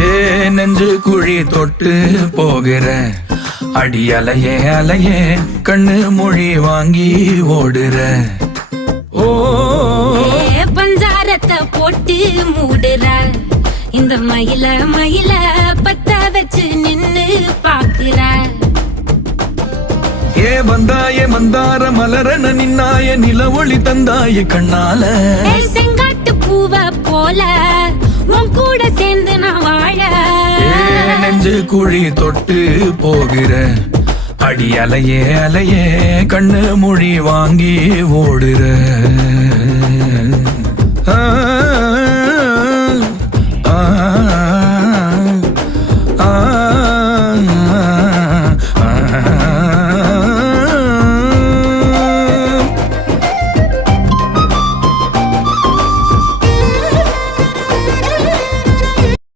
ஏ நெஞ்சு குழி தொட்டு போகிற அடி அலையே அலையே கண்ணு மொழி வாங்கி ஓடுற. ஓ பஞ்சாரத்தை போட்டு மூடுற இந்த மயில மயில பத்த வச்சு நின்னு பாக்குற. ஏ வந்தாய மந்தார மலரன நின்னாய நில ஒளி தந்தாய கண்ணால. செங்காட்டு பூவ போல உன் கூட சேர்ந்து நான் வாழ. நெஞ்சு குழி தொட்டு போகிற அடி அலையே அலையே கண்ணு மொழி வாங்கி ஓடுற. ஆ ஆ